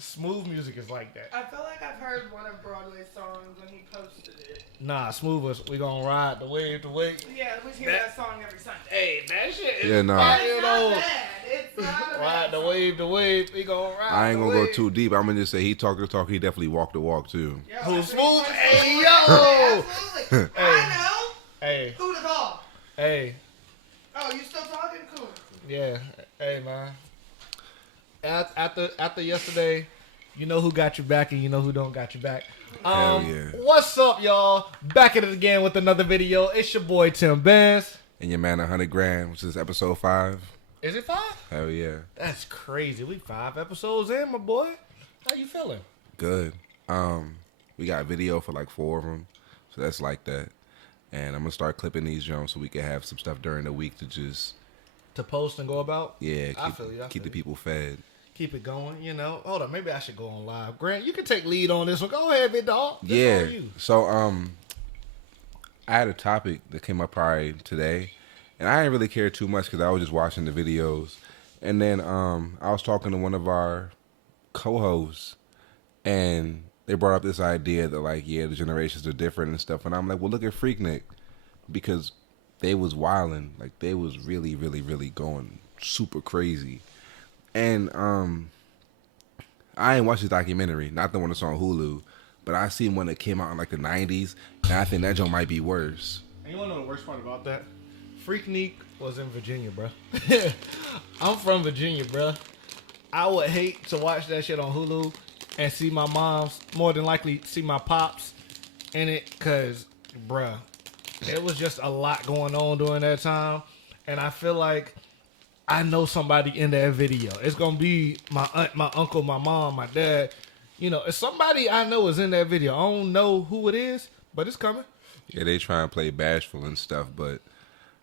Smooth music is like that. I feel like I've heard one of Broadway's songs when he posted it. Nah, Smooth was We Gonna Ride the Wave to Wave. Yeah, we hear that song every Sunday. Hey, that shit is Yeah, nah. fire, It's though. not bad. It's not a Ride bad the song. wave to wave. We gonna ride. I ain't the gonna go wave. too deep. I'm gonna just say he talked the talk. He definitely walked the walk too. Yo, Who, I Smooth? think Hey, Smooth- yo! Absolutely. Hey. I know. Hey, Who to call? hey, Oh, you still talking? Cool. yeah. Hey, man. After yesterday, you know who got you back and you know who don't got you back. Hell yeah. What's up, y'all? Back at it again with another video. It's your boy Tim Benz. And your man 100 grand, which is episode 5. Is it 5? Hell yeah. That's crazy. We 5 episodes in, my boy. How you feeling? Good. We got video for like 4 of them, so that's like that. And I'm gonna start clipping these Jones so we can have some stuff during the week to just To post and go about? yeah I feel you, I keep feel the people fed. Keep it going, you know. Hold on, maybe I should go on live. Grant, you can take lead on this one. Go ahead, big dog. This Yeah. on you. So I had a topic that came up probably today, and I didn't really care too much because I was just watching the videos. And then I was talking to one of our co-hosts, and they brought up this idea that like, yeah, the generations are different and stuff. And I'm like, well, look at Freaknik, because they was wilding, like they was really, really, really going super crazy. And I ain't watched the documentary, not the one that's on Hulu, but I seen one that came out in like the 90s, and I think that joint might be worse. And you want to know the worst part about that? Freaknik was in Virginia, bro. I'm from Virginia, bro. I would hate to watch that shit on Hulu and see my mom's, more than likely see my pops in it, because, bruh, it was just a lot going on during that time. And I feel like I know somebody in that video. It's going to be my aunt, my uncle, my mom, my dad. You know, it's somebody I know is in that video. I don't know who it is, but it's coming. Yeah, they try and play bashful and stuff, but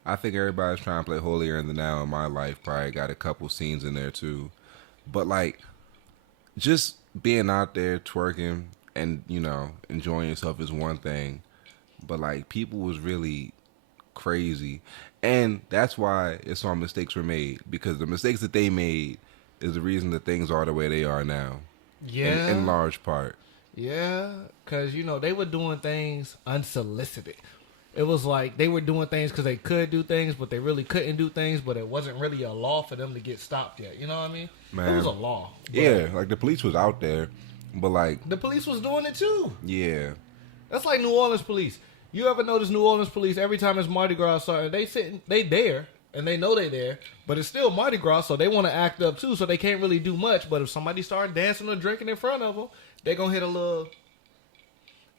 I think everybody's trying to play holier than thou in my life. Probably got a couple scenes in there too. But like, just being out there twerking and, you know, enjoying yourself is one thing. But like, people was really crazy. And that's why it's on Mistakes Were Made, because the mistakes that they made is the reason that things are the way they are now. Yeah. In large part. Yeah, because, you know, they were doing things unsolicited. It was like they were doing things because they could do things, but they really couldn't do things, but it wasn't really a law for them to get stopped yet. You know what I mean? Man. It was a law. Yeah, like the police was out there, but like... The police was doing it too. Yeah. That's like New Orleans police. You ever notice New Orleans police, every time it's Mardi Gras starting, they there, and they know they there, but it's still Mardi Gras, so they want to act up too, so they can't really do much. But if somebody starts dancing or drinking in front of them, they're going to hit a little,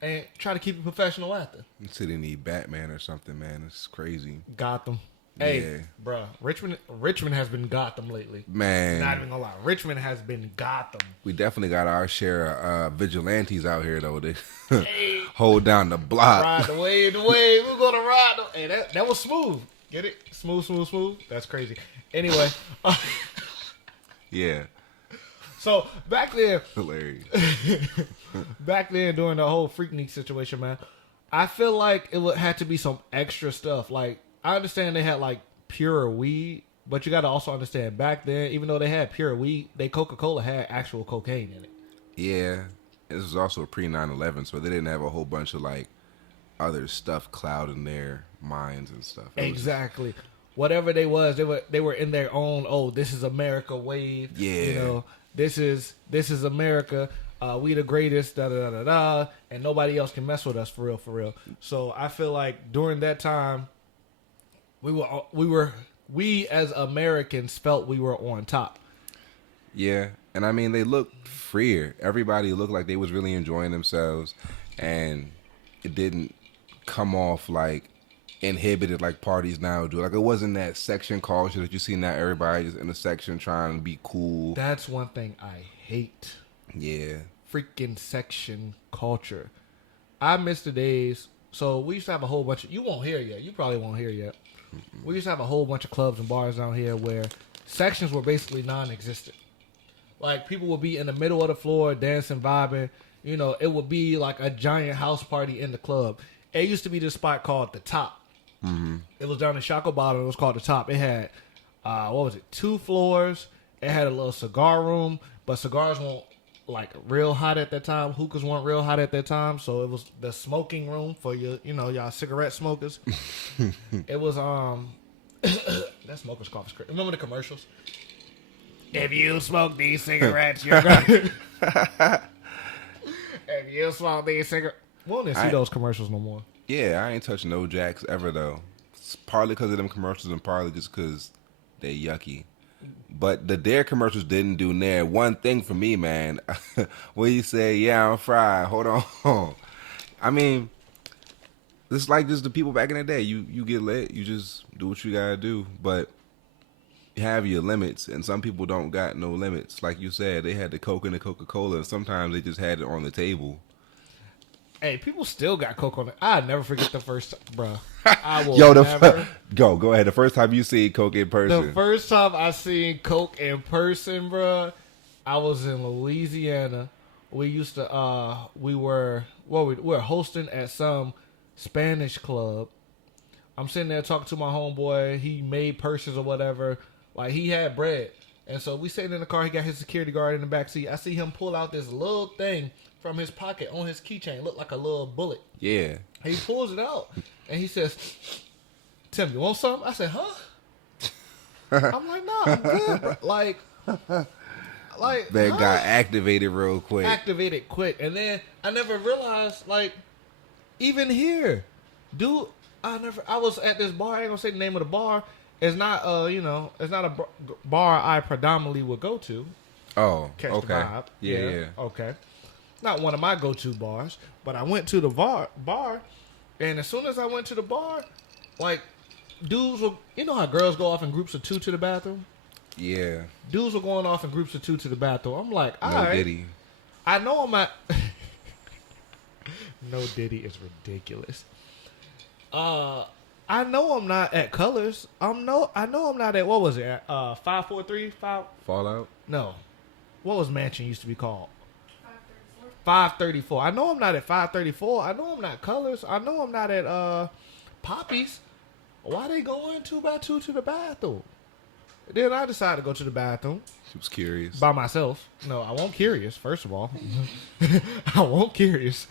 and try to keep it professional after. You said they need Batman or something, man. It's crazy. Gotham. Hey, Yeah. bruh, Richmond has been Gotham lately. Man. Not even gonna lie. Richmond has been Gotham. We definitely got our share of vigilantes out here, though. They hold down the block. Ride the wave, we're gonna ride the... Hey, that was smooth. Get it? Smooth. That's crazy. Anyway. Yeah. So, back there... Hilarious. Back then, during the whole Freaknik situation, man, I feel like it would have to be some extra stuff. Like, I understand they had, like, pure weed, but you got to also understand, back then, even though they had pure weed, Coca-Cola had actual cocaine in it. Yeah. This was also pre 9/11, so they didn't have a whole bunch of, like, other stuff clouding their minds and stuff. Exactly. Whatever they were in their own, oh, this is America wave. Yeah. You know, this is America. We the greatest, da-da-da-da-da, and nobody else can mess with us, for real. So I feel like during that time, we as Americans felt we were on top. Yeah, and I mean, they looked freer. Everybody looked like they was really enjoying themselves, and it didn't come off like inhibited like parties now do. Like, it wasn't that section culture that you see now. Everybody just in a section trying to be cool. That's one thing I hate. Yeah. Freaking section culture. I miss the days. So we used to have a whole bunch of... You won't hear yet. You probably won't hear yet. We used to have a whole bunch of clubs and bars down here where sections were basically non-existent. Like, people would be in the middle of the floor dancing, vibing. You know, it would be like a giant house party in the club. It used to be this spot called The Top. Mm-hmm. It was down in Shaco Bottom. It was called The Top. It had, 2 floors. It had a little cigar room. but cigars weren't like real hot at that time. Hookahs weren't real hot at that time, so it was the smoking room for your, y'all cigarette smokers. It was that smoker's cough is crazy. Remember the commercials? If you smoke these cigarettes, you're gonna. If you smoke these cigarettes, we don't even see those commercials no more. Yeah, I ain't touched no Jacks ever though. It's partly because of them commercials and partly just because they yucky. But the Dare commercials didn't do near one thing for me, man. Where you say, "Yeah, I'm fried." Hold on. I mean, it's like just the people back in the day. You get lit, you just do what you gotta do, but you have your limits. And some people don't got no limits. Like you said, they had the Coke and the Coca-Cola, and sometimes they just had it on the table. Hey, people still got Coke on it. I never forget the first, bro. I will never. Go ahead. The first time you see Coke in person. The first time I seen Coke in person, bro, I was in Louisiana. We used to, we were hosting at some Spanish club. I'm sitting there talking to my homeboy. He made purses or whatever. Like, he had bread. And so we sitting in the car. He got his security guard in the back seat. I see him pull out this little thing from his pocket on his keychain. Looked like a little bullet. Yeah. He pulls it out. And he says, "Tim, you want something?" I said, "Huh?" I'm like, "Nah, I'm good, bro." Like, that huh? got activated real quick. Activated quick. And then I never realized, like, even here, dude, I was at this bar. I ain't gonna say the name of the bar. It's not, it's not a bar I predominantly would go to. Oh, Catch okay. the vibe. Yeah. Okay. Not one of my go-to bars, but I went to the bar, and as soon as I went to the bar, like, dudes were, you know how girls go off in groups of 2 to the bathroom? Yeah. Dudes were going off in groups of 2 to the bathroom. I'm like, all No right. Diddy. I know I'm at... No Diddy is ridiculous. I know I'm not at Colors. I know I'm not at, what was it? 543? Fallout? No. What was Mansion used to be called? 534. I know I'm not at 534. I know I'm not Colors. I know I'm not at Poppy's. Why they going 2 by 2 to the bathroom? Then I decided to go to the bathroom. She was curious. By myself. No, I wasn't curious, first of all. I wasn't curious.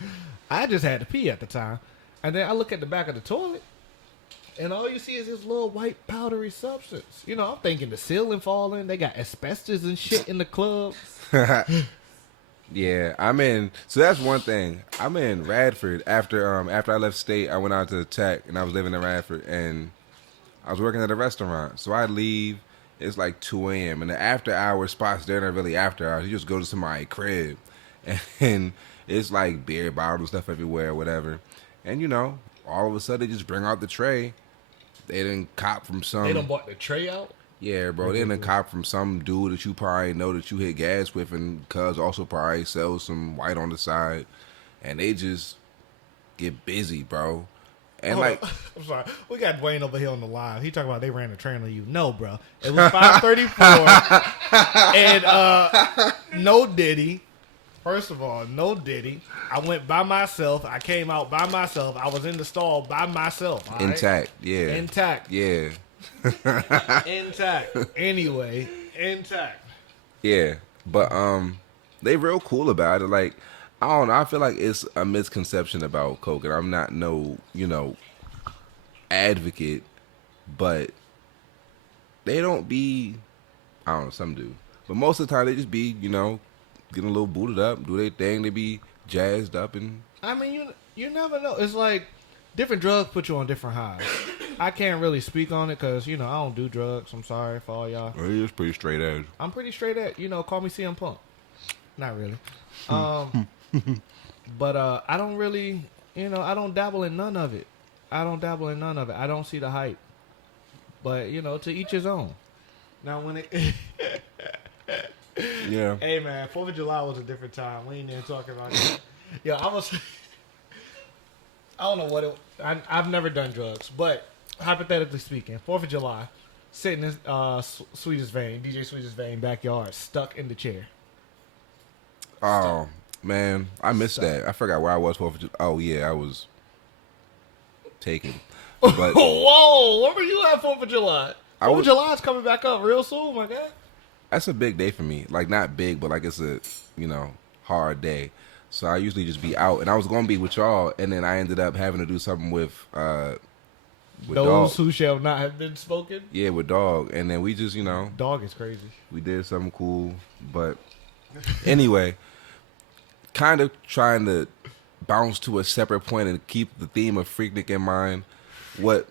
I just had to pee at the time. And then I look at the back of the toilet, and all you see is this little white powdery substance. You know, I'm thinking the ceiling falling. They got asbestos and shit in the club. Yeah, so that's one thing. I'm in Radford. After I left state, I went out to Tech, and I was living in Radford, and I was working at a restaurant. So I leave, it's like 2 a.m. And the after hour spots, they're not really after hours. You just go to somebody's crib, and it's like beer bottles and stuff everywhere or whatever. And, all of a sudden, they just bring out the tray. They didn't cop from some... They done bought the tray out? Yeah, bro. They didn't cop from some dude that you probably know that you hit gas with, and cuz also probably sells some white on the side. And they just get busy, bro. And I'm sorry. We got Dwayne over here on the live. He talking about they ran the train on you. No, bro. It was 534. And no Diddy. First of all, no Diddy. I went by myself. I came out by myself. I was in the stall by myself. All right? Intact, yeah. Intact. Yeah. Intact. Anyway, intact. Yeah. But they real cool about it. Like, I don't know. I feel like it's a misconception about Coke, and I'm not no, advocate, but they don't be, I don't know, some do. But most of the time they just be, getting a little booted up, do their thing. They be jazzed up, and I mean, you never know. It's like different drugs put you on different highs. I can't really speak on it because, I don't do drugs. I'm sorry for all y'all. well, it's pretty straight edge. I'm pretty straight at, call me CM Punk. Not really. But I don't really, I don't dabble in none of it. I don't see the hype. But, to each his own. Now, when it... Yeah. Hey, man, 4th of July was a different time. We ain't even talking about it. Yeah, I don't know what it... I've never done drugs, but hypothetically speaking, 4th of July, sitting in Sweetest Vein, DJ Sweetest Vein backyard, stuck in the chair. Oh, man, I missed that. I forgot where I was. Oh, yeah, I was taken. But Whoa, where were you at 4th of July? 4th of July is coming back up real soon, my guy. That's a big day for me. Like not big, but like it's a hard day. So I usually just be out, and I was gonna be with y'all, and then I ended up having to do something with dog. Those who shall not have been spoken. Yeah, with dog, and then we just Dog is crazy. we did something cool. But anyway, kind of trying to bounce to a separate point and keep the theme of Freaknik in mind. What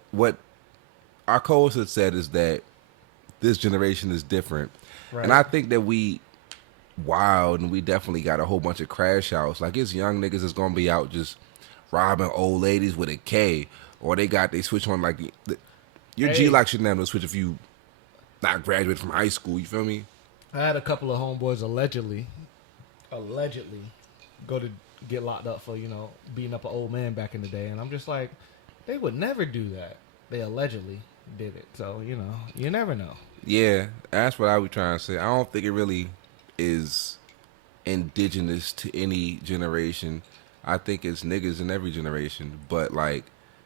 our co-host had said is that this generation is different, Right. and I think that we wild and we definitely got a whole bunch of crash outs. Like it's young niggas that's gonna be out just robbing old ladies with a K, or they switch on like your Hey. G-Lock shouldn't have no switch if you not graduated from high school. You feel me? I had a couple of homeboys allegedly go to get locked up for beating up an old man back in the day, and I'm just like, they would never do that. They allegedly did it, so you never know. Yeah, that's what I was trying to say. I don't think it really is indigenous to any generation. I think it's niggas in every generation, but like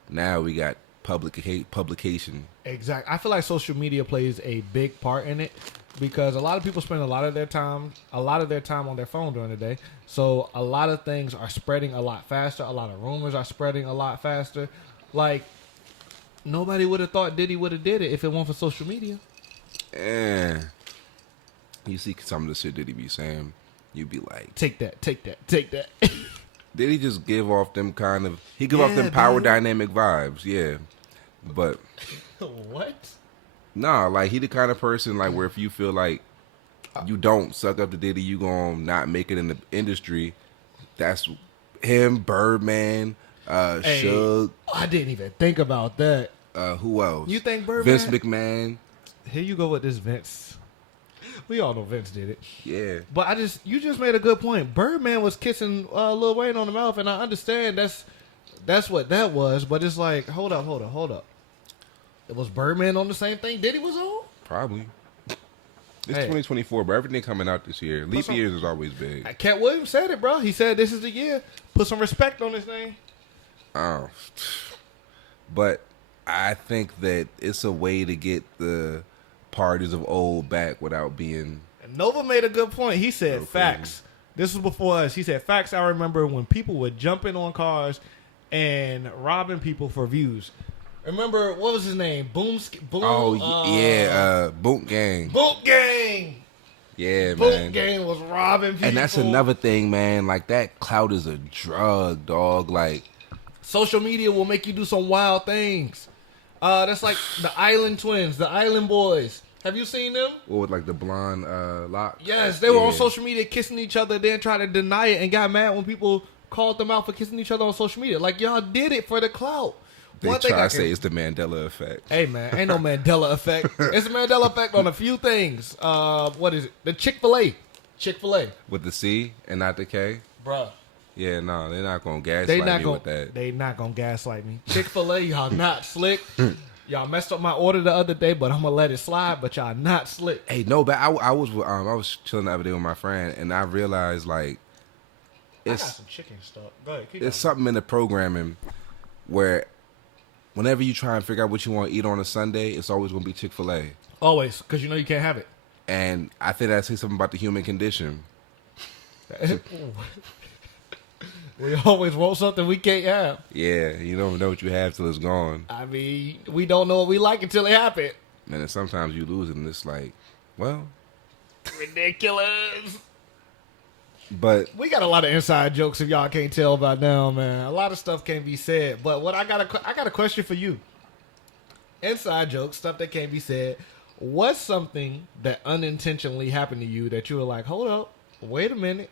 now we got publication. Exactly. I feel like social media plays a big part in it because a lot of people spend a lot of their time on their phone during the day. So a lot of things are spreading a lot faster. A lot of rumors are spreading a lot faster. Like nobody would have thought Diddy would have did it if it weren't for social media. You see some of the shit that he be saying, you be like, Take that. did he just give off them kind of? He give off them power dynamic vibes, yeah. But What? nah, like he the kind of person like where if you feel like you don't suck up to Diddy, you gonna not make it in the industry. That's him, Birdman, Hey, Suge. I didn't even think about that. Who else? You think Birdman? Vince McMahon? Here you go with this Vince. We all know Vince did it. Yeah. But you just made a good point. Birdman was kissing Lil Wayne on the mouth, and I understand that's what that was. But it's like, hold up. It was Birdman on the same thing Diddy was on? Probably. It's Hey. 2024, but everything coming out this year. Leap some- years is always big. Cat Williams said it, bro. He said this is the year. Put some respect on his name. Oh. But I think that it's a way to get the parties of old back without being. And Nova made a good point. He said Okay. facts. This was before us. He said facts. I remember when people would jump in on cars and robbing people for views. Remember, what was his name? Boom. Boot Gang. Boot Gang. Yeah, Boot man. Gang was robbing people. And that's another thing, man. Like that clout is a drug, dog. Like Social media will make you do some wild things. That's like the Island Twins, the Island Boys. Have you seen them? what with like the blonde lock? Yes, they were on Yeah. social media kissing each other, then tried to deny it and got mad when people called them out for kissing each other on social media. Like, y'all did it for the clout. They One thing try I to say can- it's the Mandela effect. Hey, man, ain't no Mandela effect. It's a Mandela effect on a few things. What is it? The Chick-fil-A. Chick-fil-A. With the C and not the K? Bruh. Yeah, no, they're not gonna gaslight They not me gonna, with that. they not gonna gaslight me. Chick-fil-A, y'all not slick. Y'all messed up my order the other day, but I'm gonna let it slide. But y'all not slick. Hey, no, but I was chilling the other day with my friend, and I realized like I got it's some chicken stuff. Go ahead. Keep it's going. something in the programming where whenever you try and figure out what you want to eat on a Sunday, it's always gonna be Chick-fil-A. Always, because you know you can't have it. And I think that says something about the human condition. We always want something we can't have. Yeah, you don't know what you have till it's gone, I mean, we don't know what we like until it happens. and then sometimes you lose it, and it's like, well, Ridiculous. but We got a lot of inside jokes if y'all can't tell by now, man. A lot of stuff can't be said. But what I got a question for you. Inside jokes, stuff that can't be said. What's something that unintentionally happened to you that you were like, hold up, wait a minute.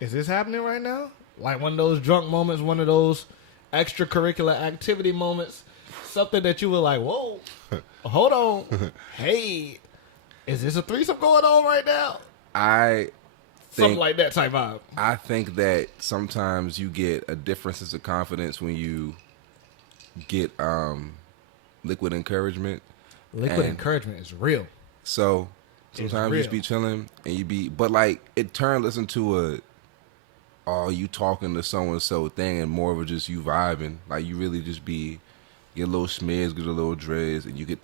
Is this happening right now? Like one of those drunk moments, one of those extracurricular activity moments. Something that you were like, whoa, hold on. Hey, is this a threesome going on right now? I Something think like that type vibe. I think that sometimes you get a different sense of confidence when you get liquid encouragement. Liquid And encouragement is real. So It's sometimes you just real. be chilling and you be, but like it turns into a, oh, you talking to so and so thing, and more of a just you vibing. Like you really just be get a little smears, get a little dreads, and you get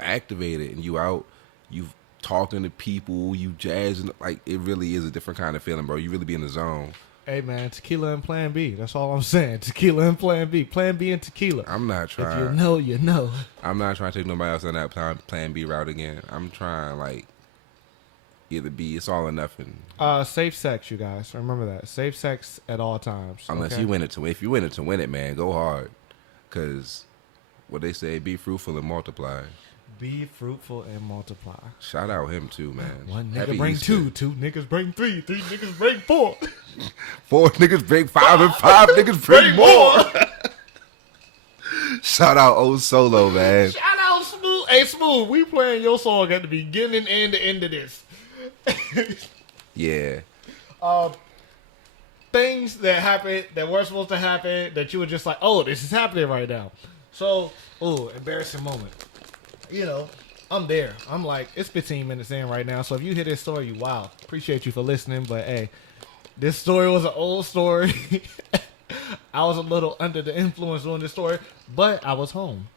activated, and you out. You talking to people, you jazzing. Like, it really is a different kind of feeling, bro. You really be in the zone. Hey, man, tequila and Plan B. That's all I'm saying. Tequila and Plan B. Plan B and tequila. I'm not trying. If you know, you know. I'm not trying to take nobody else on that Plan B route again. I'm trying, like, either be, it's all or nothing. Safe sex, you guys. Remember that. Safe sex at all times. Unless okay? you win it to win. If you win it to win it, man, go hard. Because what they say, be fruitful and multiply. Be fruitful and multiply. Shout out him, too, man. One nigga Happy bring Easter. two niggas bring three niggas bring four. 4 niggas bring 5 and 5 niggas bring more. Shout out Old Solo, man. Shout out Smooth. Hey, Smooth, we playing your song at the beginning and the end of this. Yeah. Things that happened that were supposed to happen that you were just like, oh, this is happening right now. So, embarrassing moment. You know, I'm there. I'm like, it's 15 minutes in right now. So if you hear this story, wow, appreciate you for listening. But hey, this story was an old story. I was a little under the influence on this story, but I was home.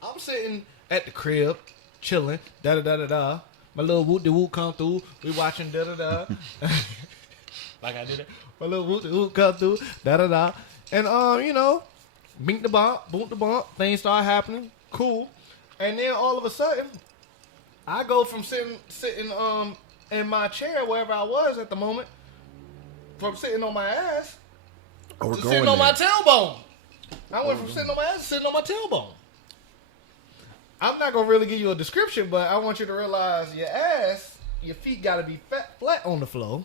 I'm sitting at the crib, chilling, da-da-da-da-da. My little woot-de-woot come through. We watching da-da-da. Like I did it. My little woot-de-woot come through, da-da-da. And, you know, bink the bump, boot the bump. Things start happening. Cool. And then all of a sudden, I go from sitting in my chair, wherever I was at the moment, from sitting on my ass to sitting on my tailbone. I went from sitting on my ass to sitting on my tailbone. I'm not going to really give you a description, but I want you to realize your ass, your feet got to be flat on the floor.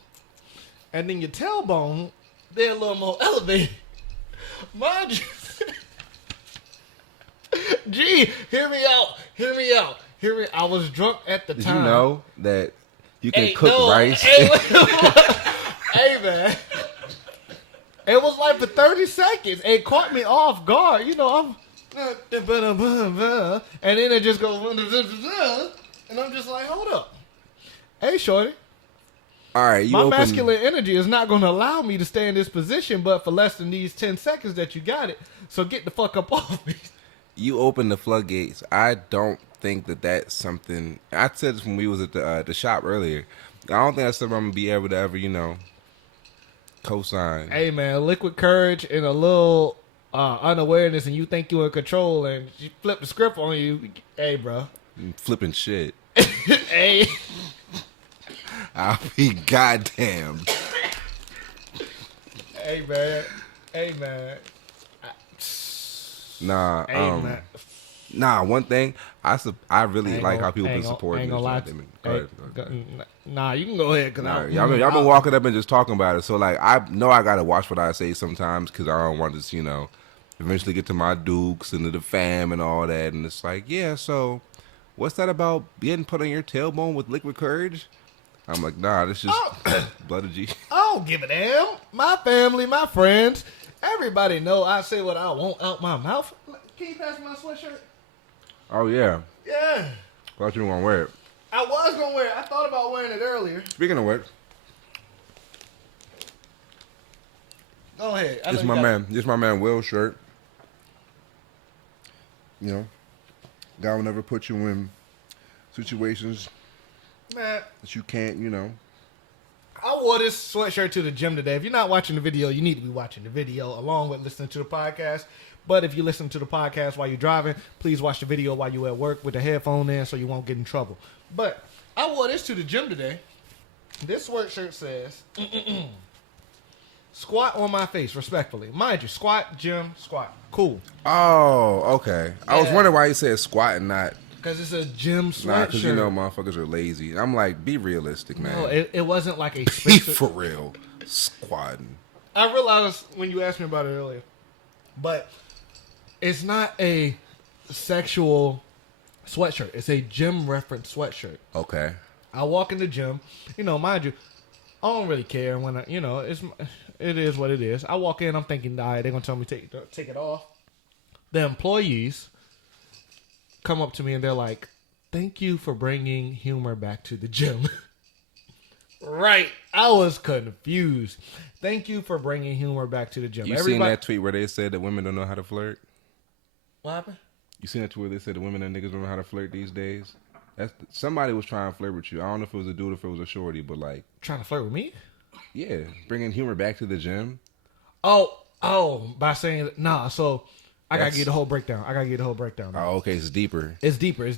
And then your tailbone, they're a little more elevated. Mind you. Gee, hear me out. I was drunk at the time. Did you know that you can cook rice? Hey, man. It was like for 30 seconds. It caught me off guard. You know, and then it just goes, and I'm just like, hold up. Hey, shorty. All right, my masculine energy is not going to allow me to stay in this position, but for less than these 10 seconds that you got it. So get the fuck up off me. You open the floodgates. I don't think that that's something. I said this when we was at the shop earlier. I don't think that's something I'm gonna be able to ever, you know, co-sign. Hey man, liquid courage and a little unawareness, and you think you're in control, and she flip the script on you. Hey, bro, Flipping shit. Hey, I'll be goddamn. Hey man. Nah, Man. Nah, one thing I really like how people been ain't supporting gonna lie. this. Go ahead. Nah, you can go ahead. Cause Nah, y'all been walking up and just talking about it. So like, I know I gotta watch what I say sometimes because I don't want to, you know, eventually get to my dukes and to the fam and all that. And it's like, yeah, so what's that about getting put on your tailbone with liquid courage? I'm like, nah, this just blood of G. I don't give a damn. My family, my friends, everybody know I say what I want out my mouth. Can you pass me my sweatshirt? Oh yeah. Yeah. Thought you were gonna wear it. I was gonna wear it. I thought about wearing it earlier. Speaking of which, Go ahead. this is my man Will's shirt. You know, God will never put you in situations Man, that you can't, you know. I wore this sweatshirt to the gym today. If you're not watching the video, you need to be watching the video along with listening to the podcast. But if you listen to the podcast while you're driving, please watch the video while you're at work with the headphone in so you won't get in trouble. But I wore this to the gym today. This sweatshirt says, squat on my face, respectfully. Mind you, squat, gym, squat. Cool. Oh, okay. I was Yeah. wondering why you said squat and not. Because it's a gym sweatshirt. Nah, because you know motherfuckers are lazy. I'm like, be realistic, man. No, it wasn't like a Be specific... for real. Squatting. I realized when you asked me about it earlier, but it's not a sexual sweatshirt. It's a gym reference sweatshirt. Okay. I walk in the gym, you know, mind you, I don't really care when it is what it is. I walk in, I'm thinking, all right, they're gonna tell me take it off. The employees come up to me and they're like, "Thank you for bringing humor back to the gym." Right. I was confused. Thank you for bringing humor back to the gym. You seen that tweet where they said that women don't know how to flirt? What happened? You seen that tweet where they said that women and niggas don't know how to flirt these days? Somebody was trying to flirt with you. I don't know if it was a dude or if it was a shorty, but like Trying to flirt with me? yeah, bringing humor back to the gym. Oh, by saying nah. So I gotta That's- get the whole breakdown. Man. Oh, okay, it's deeper. It's deeper.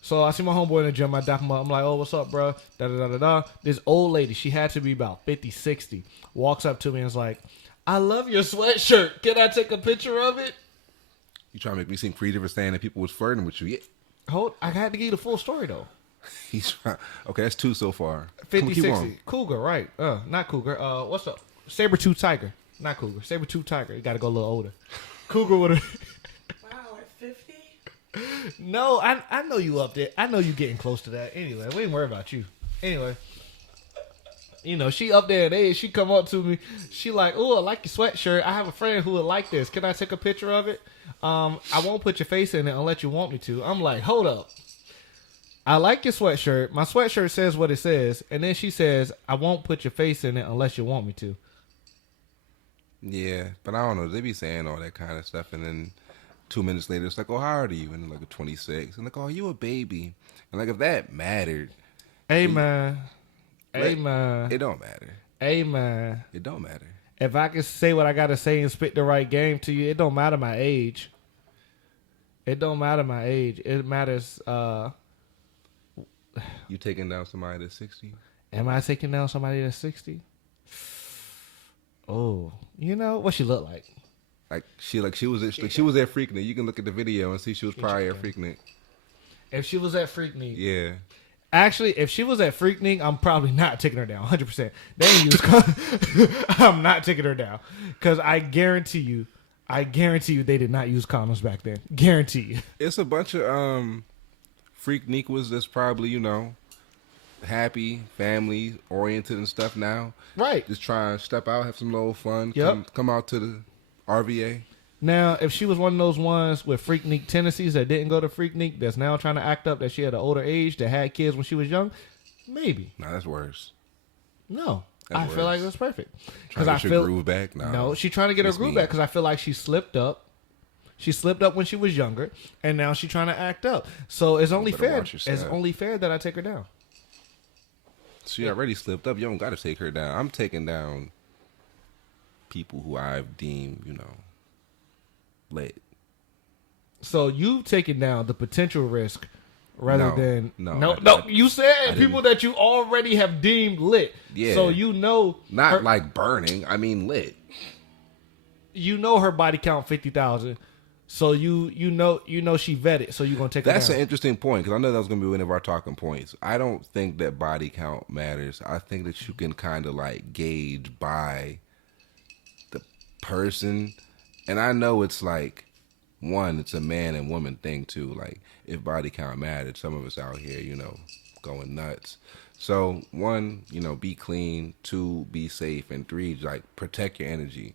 So I see my homeboy in the gym. I dap him up. I'm like, oh, what's up, bro? Da da da da da. This old lady, she had to be about 50, 60, walks up to me and is like, I love your sweatshirt. Can I take a picture of it? You trying to make me seem creative for saying that people was flirting with you? Yeah. I had to give you the full story though. He's trying. Okay, that's 2 so far. 50, Keep 60. going. Cougar, right. Not cougar. What's up? Saber-tooth tiger. Not cougar. Saber-tooth tiger. You got to go a little older. Cougar with a... Wow, at 50? No, I know you up there. I know you getting close to that. Anyway, we ain't worry about you. Anyway. You know, she up there in age. She come up to me. She like, oh, I like your sweatshirt. I have a friend who would like this. Can I take a picture of it? I won't put your face in it unless you want me to. I'm like, hold up. I like your sweatshirt. My sweatshirt says what it says. And then she says, I won't put your face in it unless you want me to. Yeah, but I don't know. They be saying all that kind of stuff, and then 2 minutes later, it's like, oh, how old are you? And they're like, 26. And like, oh, you a baby. And like, if that mattered, Hey, man. Like, Hey, man. it don't matter. Hey, man. It don't matter. If I can say what I got to say and spit the right game to you, it don't matter my age. It don't matter my age. It matters, You taking down somebody that's 60? am I taking down somebody that's 60? Oh, you know what she look like? She was at Freaknik. You can look at the video and see she was probably at Freaknik. If she was at Freaknik, Yeah. actually, if she was at Freaknik, I'm probably not taking her down. 100%. They ain't use. I'm not taking her down because I guarantee you, they did not use condoms back then. Guarantee you. It's a bunch of Freaknikas that's probably, happy, family oriented and stuff now. Right. Just try and step out, have some little fun. Yep. Come out to the RVA. Now, if she was one of those ones with Freaknik tendencies that didn't go to Freaknik, that's now trying to act up that she had an older age, that had kids when she was young, maybe. No, that's worse. No. That's I feel like it was perfect. Trying to get your groove back? No, she's trying to get her That's groove mean. back because I feel like she slipped up. She slipped up when she was younger, and now she's trying to act up. So it's only better fair. watch yourself. It's only fair that I take her down. She already slipped up. You don't got to take her down. I'm taking down people who I've deemed, lit. So you taking down the potential risk rather No, than no, You said people that you already have deemed lit. Yeah. So you know Not her, like burning. I mean lit. you know her body count 50,000. So you know she vetted. So you're gonna take That's her an down. interesting point because I know that was going to be one of our talking points. I don't think that body count matters. I think that you can kind of like gauge by the person. And I know it's like, one, it's a man and woman thing too. Like if body count mattered, some of us out here, going nuts. So 1, be clean. 2, be safe. And 3, like protect your energy.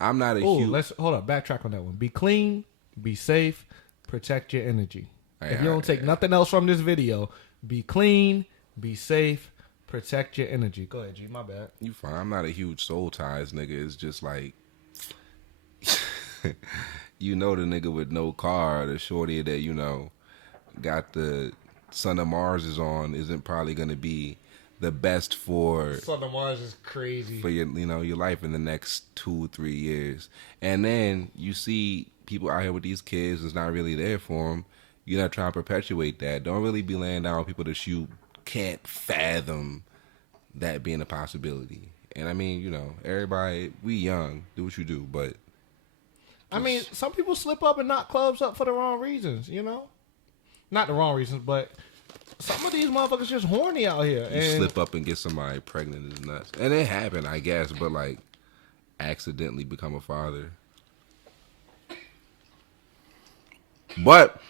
I'm not a huge... Let's hold up. Backtrack on that one. Be clean. Be safe. Protect your energy. If you don't take nothing else from this video, be clean. Be safe. Protect your energy. Go ahead, G. My bad. You fine. I'm not a huge soul ties nigga. It's just like... the nigga with no car, the shorty that, got the Son of Mars is on, isn't probably going to be the best for... Son of Mars is crazy. For your, your life in the next 2-3 years. And then you see people out here with these kids that's not really there for them. You're not trying to perpetuate that. Don't really be laying down with people that you can't fathom that being a possibility. And I mean, everybody, we young, do what you do, but... I mean, some people slip up and knock clubs up for the wrong reasons, Not the wrong reasons, but some of these motherfuckers just horny out here. You slip up and get somebody pregnant is nuts. And it happened, I guess, but like accidentally become a father. But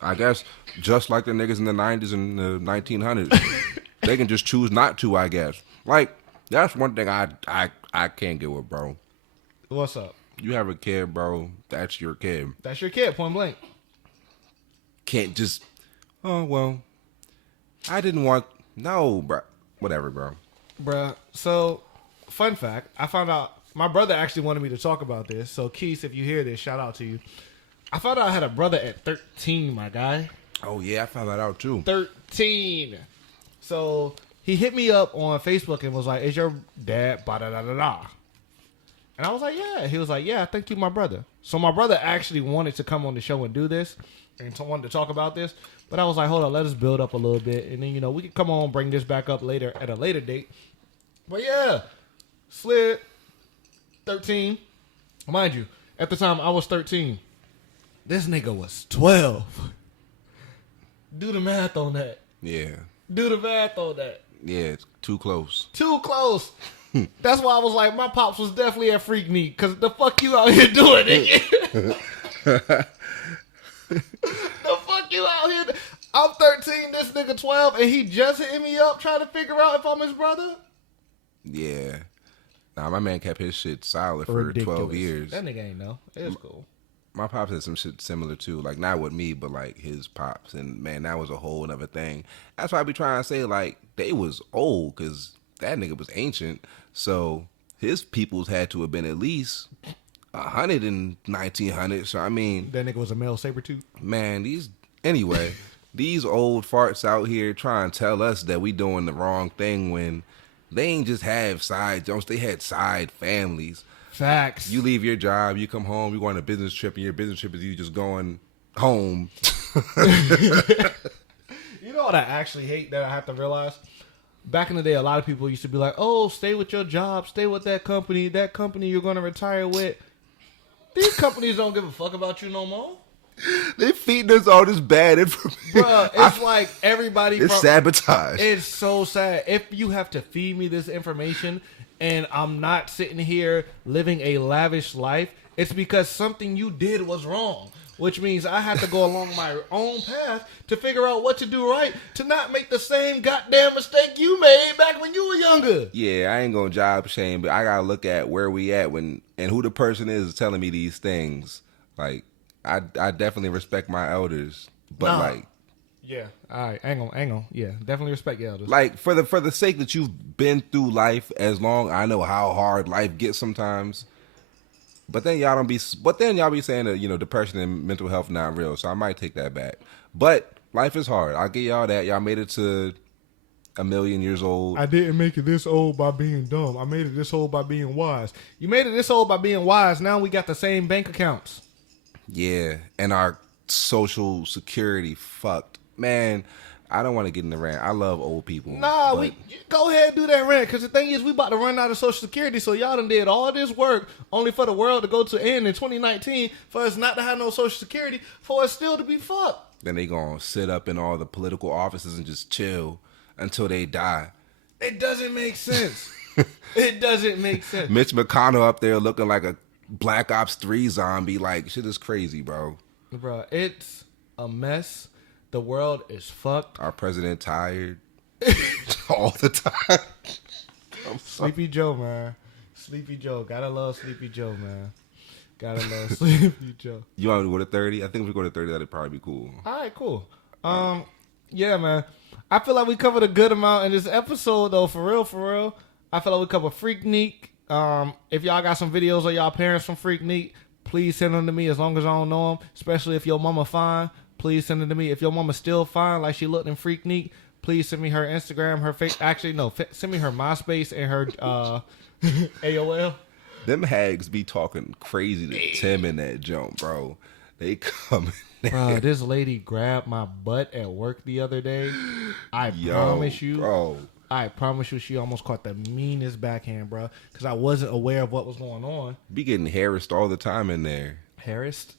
I guess just like the niggas in the 90s and the 1900s, they can just choose not to, I guess. Like, that's one thing I can't get with, bro. What's up? You have a kid, bro. That's your kid. That's your kid, point blank. Can't just, oh, well, I didn't want, no, bro. Whatever, bro. Bruh, so, fun fact, I found out, my brother actually wanted me to talk about this. So, Keith, if you hear this, shout out to you. I found out I had a brother at 13, my guy. Oh yeah, I found that out too. 13. So he hit me up on Facebook and was like, "Is your dad ba da da da da?" And I was like, "Yeah." He was like, "Yeah, I think you're my brother." So my brother actually wanted to come on the show and do this and wanted to talk about this. But I was like, hold on, let us build up a little bit. And then, we can come on, bring this back up later at a later date. But yeah, slid 13. Mind you, at the time I was 13. This nigga was 12. Do the math on that. Yeah. Do the math on that. Yeah, it's too close. Too close. That's why I was like, my pops was definitely at Freaknik. Because the fuck you out here doing, nigga? The fuck you out here? I'm 13, this nigga 12, and he just hitting me up trying to figure out if I'm his brother? Yeah. Nah, my man kept his shit solid for Ridiculous. 12 years. That nigga ain't know. It was cool. My pops had some shit similar too. Like, not with me, but like his pops. And man, that was a whole other thing. That's why I be trying to say, like, they was old because that nigga was ancient. So his peoples had to have been at least 100 in 1900. So, I mean, That nigga was a male saber-tooth. man, anyway, these old farts out here trying to tell us that we doing the wrong thing when they ain't just have side jumps. They had side families. Facts. You leave your job, you come home, you go on a business trip, and your business trip is you just going home. You know what I actually hate that I have to realize? Back in the day, a lot of people used to be like, oh, stay with your job, stay with that company you're going to retire with. These companies don't give a fuck about you no more. They feeding us all this bad information. Bruh, it's like everybody... It's sabotage. It's so sad. If you have to feed me this information and I'm not sitting here living a lavish life, it's because something you did was wrong. Which means I have to go along my own path to figure out what to do right to not make the same goddamn mistake you made back when you were younger. Yeah, I ain't gonna job shame, but I gotta look at where we at and who the person is telling me these things. Like, I definitely respect my elders, but like, yeah, all right, hang on, yeah, definitely respect your elders. like for the sake that you've been through life as long, I know how hard life gets sometimes. But then y'all be saying that, depression and mental health not real. So I might take that back. But life is hard. I'll give y'all that. Y'all made it to 1,000,000 years old. I didn't make it this old by being dumb. I made it this old by being wise. You made it this old by being wise. Now we got the same bank accounts. Yeah, and our social security fucked. Man, I don't want to get in the rant. I love old people. Nah, we go ahead and do that rant. Because the thing is, we about to run out of Social Security. So y'all done did all this work only for the world to go to end in 2019 for us not to have no Social Security, for us still to be fucked. Then they gonna sit up in all the political offices and just chill until they die. It doesn't make sense. It doesn't make sense. Mitch McConnell up there looking like a Black Ops 3 zombie. Like, shit is crazy, bro. Bro, it's a mess. The world is fucked. Our president tired all the time. Sleepy Joe, man. Sleepy Joe. Gotta love Sleepy Joe, man. Gotta love Sleepy Joe. You want to go to 30? I think if we go to 30, that'd probably be cool. All right, cool. Yeah, man. I feel like we covered a good amount in this episode, though. For real. I feel like we covered Freaknik. If y'all got some videos of y'all parents from Freaknik, please send them to me as long as I don't know them. Especially if your mama fine. Please send it to me. If your mama still fine, like she looked in Freaknik, please send me her Instagram, her face. Actually, no, send me her MySpace and her AOL. Them hags be talking crazy to Tim in that jump, bro. They coming. This lady grabbed my butt at work the other day. I promise you, bro. I promise you, she almost caught the meanest backhand, bro. Because I wasn't aware of what was going on. Be getting harassed all the time in there. Harassed?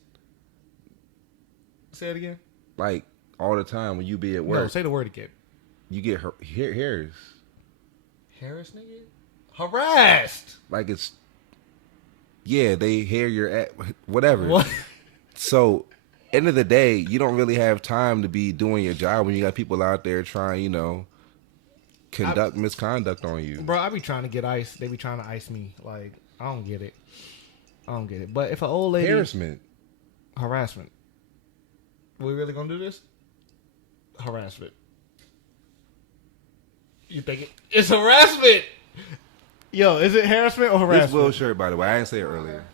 Say it again. Like, all the time when you be at work. No, say the word again. You get harassed. Harassed, nigga? Harassed! Like, it's... Yeah, they hear your... Whatever. What? So, end of the day, you don't really have time to be doing your job when you got people out there trying, conduct misconduct on you. Bro, I be trying to get ice. They be trying to ice me. Like, I don't get it. But if an old lady... Harassment. We really gonna do this? Harassment. You think it's harassment? Yo, is it harassment or harassment? This Will shirt, by the way. I didn't say it earlier.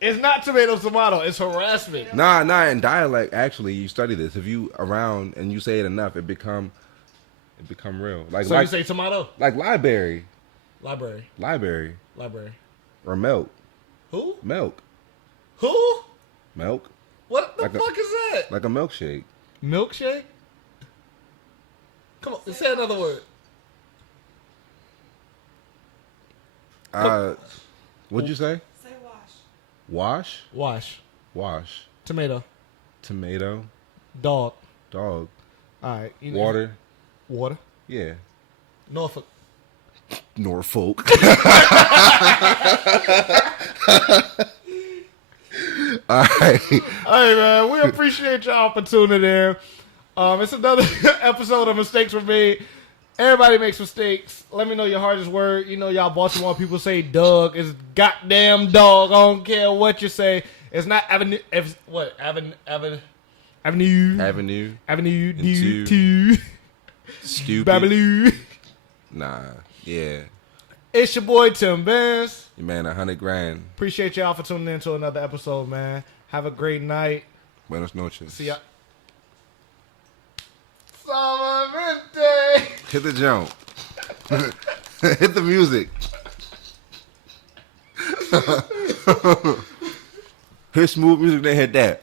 It's not tomato. It's harassment. Nah. In dialect, actually, you study this. If you around and you say it enough, it become real. So you say tomato? Like library, Library. or milk. Who? Milk. Who? Milk. What the fuck is that? Like a milkshake. Milkshake? Come on, say another word. What'd you say? Say Wash. Wash. Tomato. Dog. All right. Water. Yeah. Norfolk. All right. Hey man, we appreciate y'all for tuning in. It's another episode of Mistakes Were Made. Everybody makes mistakes. Let me know your hardest word. You know y'all Baltimore people say Doug. It's goddamn dog. I don't care what you say. It's not avenue. Avenue. Two. Stupid. Babaloo. Nah. Yeah. It's your boy Tim Benz. Your man, $100,000. Appreciate y'all for tuning in to another episode, man. Have a great night. Buenos noches. See ya. Solamente. Hit the jump. Hit the music. Hit smooth music, then hit that.